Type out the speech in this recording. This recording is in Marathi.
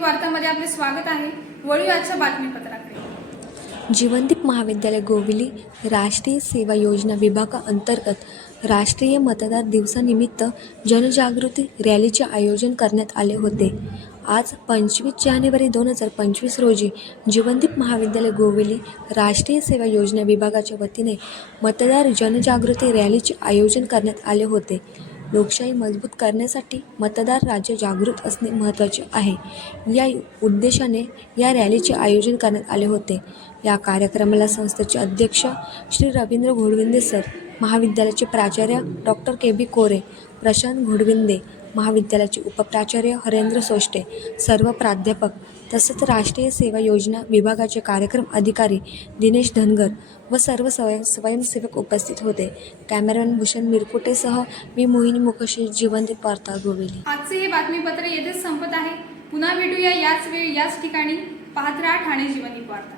वार्तामध्ये आपले स्वागत आहे. वळू आजच्या बातमीपत्राकडे. जीवनदीप महाविद्यालय गोविली राष्ट्रीय सेवा योजना विभागाअंतर्गत राष्ट्रीय मतदार दिवसानिमित्त जनजागृती रॅलीचे आयोजन करण्यात आले होते. आज पंचवीस जानेवारी दोन हजार पंचवीस रोजी जीवनदीप महाविद्यालय गोविली राष्ट्रीय सेवा योजना विभागाच्या वतीने मतदार जनजागृती रॅलीचे आयोजन करण्यात आले होते. लोकशाही मजबूत करण्यासाठी मतदार राज्य जागृत असणे महत्त्वाचे आहे. या उद्देशाने या रॅलीचे आयोजन करण्यात आले होते. या कार्यक्रमाला संस्थेचे अध्यक्ष श्री रवींद्र घोडविंदे सर महाविद्यालयाचे प्राचार्य डॉक्टर के बी कोरे प्रशांत घोडविंदे महाविद्यालयाचे उपप्राचार्य हरेंद्र सोष्टे सर्व प्राध्यापक तसंच राष्ट्रीय सेवा योजना विभागाचे कार्यक्रम अधिकारी दिनेश धनगर व सर्व स्वयं स्वयंसेवक उपस्थित होते. कॅमेरामॅन भूषण मिरकुटेसह मी मोहिनी मुखर्शी जिवंत वार्ता गोविली आजचे हे बातमीपत्र येथेच संपत आहे. पुन्हा भेटूया याच वेळी याच ठिकाणी. पाहत राहा ठाणे जीवनी वार्ता